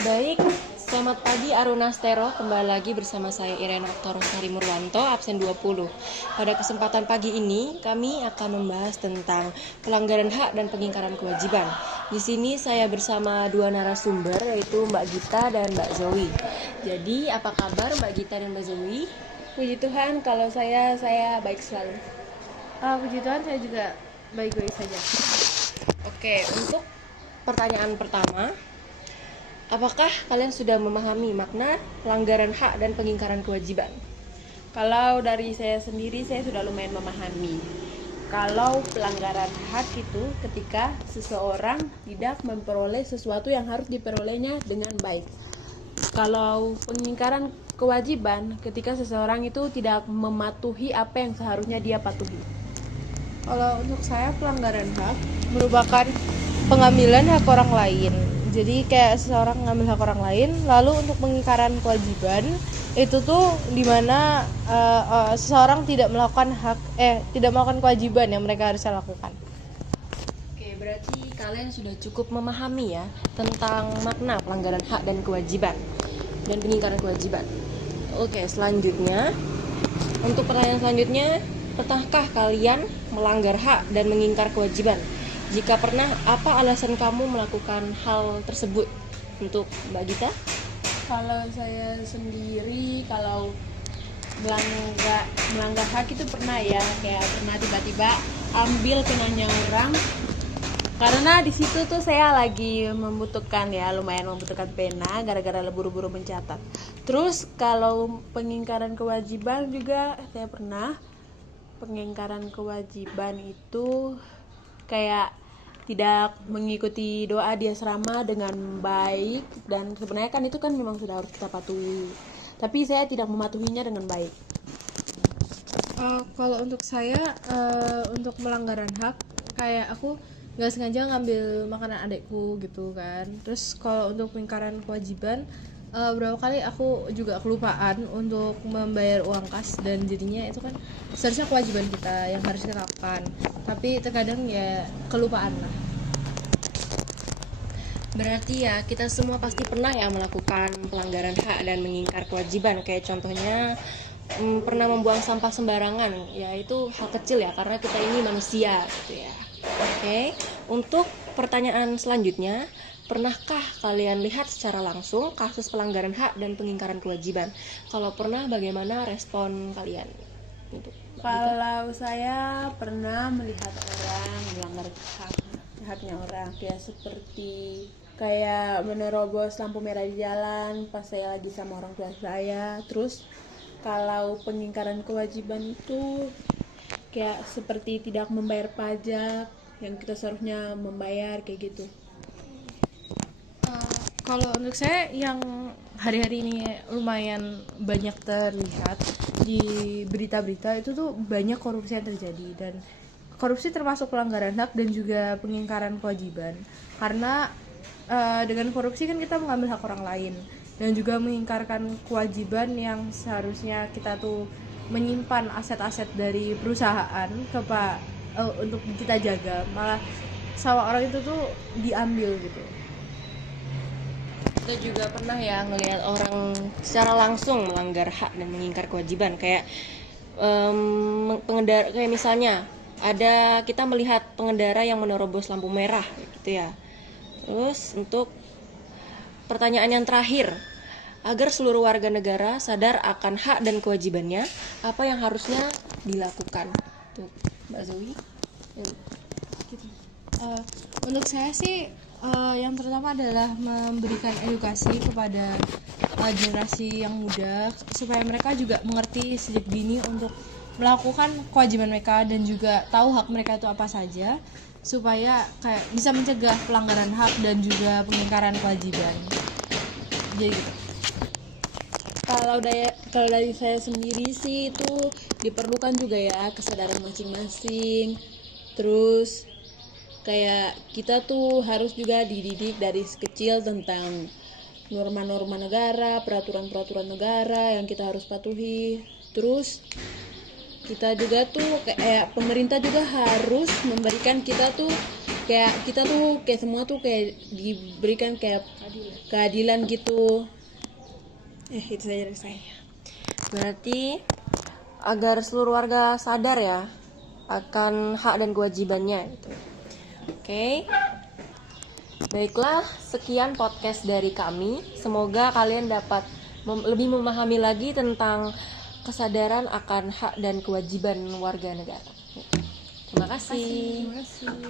Baik, selamat pagi Aruna Stero. Kembali lagi bersama saya Irena Oktorosari Murwanto, absen 20. Pada kesempatan pagi ini, kami akan membahas tentang pelanggaran hak dan pengingkaran kewajiban. Di sini saya bersama dua narasumber, yaitu Mbak Gita dan Mbak Zoe. Jadi, apa kabar Mbak Gita dan Mbak Zoe? Puji Tuhan, kalau saya baik selalu. Puji Tuhan, saya juga baik-baik saja. Oke, untuk pertanyaan pertama, apakah kalian sudah memahami makna pelanggaran hak dan pengingkaran kewajiban? Kalau dari saya sendiri, saya sudah lumayan memahami. Kalau pelanggaran hak itu ketika seseorang tidak memperoleh sesuatu yang harus diperolehnya dengan baik. Kalau pengingkaran kewajiban ketika seseorang itu tidak mematuhi apa yang seharusnya dia patuhi. Kalau untuk saya, pelanggaran hak merupakan pengambilan hak orang lain. Jadi kayak seseorang mengambil hak orang lain, lalu untuk pengingkaran kewajiban itu tuh dimana seseorang tidak melakukan kewajiban yang mereka harus lakukan. Oke, berarti kalian sudah cukup memahami ya tentang makna pelanggaran hak dan kewajiban dan pengingkaran kewajiban. Oke, selanjutnya untuk pertanyaan selanjutnya, pernahkah kalian melanggar hak dan mengingkar kewajiban? Jika pernah, apa alasan kamu melakukan hal tersebut? Untuk Mbak Gita? Kalau saya sendiri, kalau melanggar hak itu pernah ya, kayak pernah tiba-tiba ambil penanya orang. Karena di situ tuh saya lagi lumayan membutuhkan pena gara-gara buru-buru mencatat. Terus kalau pengingkaran kewajiban juga saya pernah. Pengingkaran kewajiban itu kayak tidak mengikuti doa di asrama dengan baik, dan sebenarnya kan itu kan memang sudah harus kita patuhi. Tapi saya tidak mematuhinya dengan baik. Kalau untuk saya, untuk melanggaran hak, kayak aku nggak sengaja ngambil makanan adekku gitu kan. Terus kalau untuk pengingkaran kewajiban, berapa kali aku juga kelupaan untuk membayar uang kas, dan jadinya itu kan seharusnya kewajiban kita yang harus kita lakukan, tapi terkadang ya kelupaan lah. Berarti ya kita semua pasti pernah ya melakukan pelanggaran hak dan mengingkar kewajiban. Kayak contohnya pernah membuang sampah sembarangan. Ya itu hal kecil ya, karena kita ini manusia gitu ya. Oke, untuk pertanyaan selanjutnya, pernahkah kalian lihat secara langsung kasus pelanggaran hak dan pengingkaran kewajiban? Kalau pernah, bagaimana respon kalian? Kalau saya pernah melihat orang melanggar haknya orang, kayak seperti kayak menerobos lampu merah di jalan pas saya lagi sama orang tua saya. Terus kalau pengingkaran kewajiban itu kayak seperti tidak membayar pajak yang kita seharusnya membayar, kayak gitu. Kalau untuk saya yang hari-hari ini lumayan banyak terlihat di berita-berita itu tuh banyak korupsi yang terjadi, dan korupsi termasuk pelanggaran hak dan juga pengingkaran kewajiban. Karena dengan korupsi kan kita mengambil hak orang lain dan juga mengingkarkan kewajiban yang seharusnya kita tuh menyimpan aset-aset dari perusahaan untuk kita jaga, malah sama orang itu tuh diambil gitu. Kita juga pernah ya ngelihat orang secara langsung melanggar hak dan mengingkar kewajiban, kayak pengendara, kayak misalnya kita melihat pengendara yang menerobos lampu merah gitu ya. Terus untuk pertanyaan yang terakhir, agar seluruh warga negara sadar akan hak dan kewajibannya, apa yang harusnya dilakukan? Tuh, Mbak Zoe. Untuk saya sih yang pertama adalah memberikan edukasi kepada generasi yang muda supaya mereka juga mengerti sejak dini untuk melakukan kewajiban mereka dan juga tahu hak mereka itu apa saja, supaya kayak bisa mencegah pelanggaran hak dan juga pengingkaran kewajiban. Jadi gitu. Kalau dari saya sendiri sih itu diperlukan juga ya kesadaran masing-masing. Terus kayak kita tuh harus juga dididik dari kecil tentang norma-norma negara, peraturan-peraturan negara yang kita harus patuhi. Terus kita juga tuh kayak pemerintah juga harus memberikan kita tuh kayak kita tuh kayak semua tuh kayak diberikan kayak keadilan gitu. Itu saja dari saya. Berarti agar seluruh warga sadar ya akan hak dan kewajibannya gitu. Oke. Baiklah, sekian podcast dari kami. Semoga kalian dapat lebih memahami lagi tentang kesadaran akan hak dan kewajiban warga negara. Terima kasih. Terima kasih.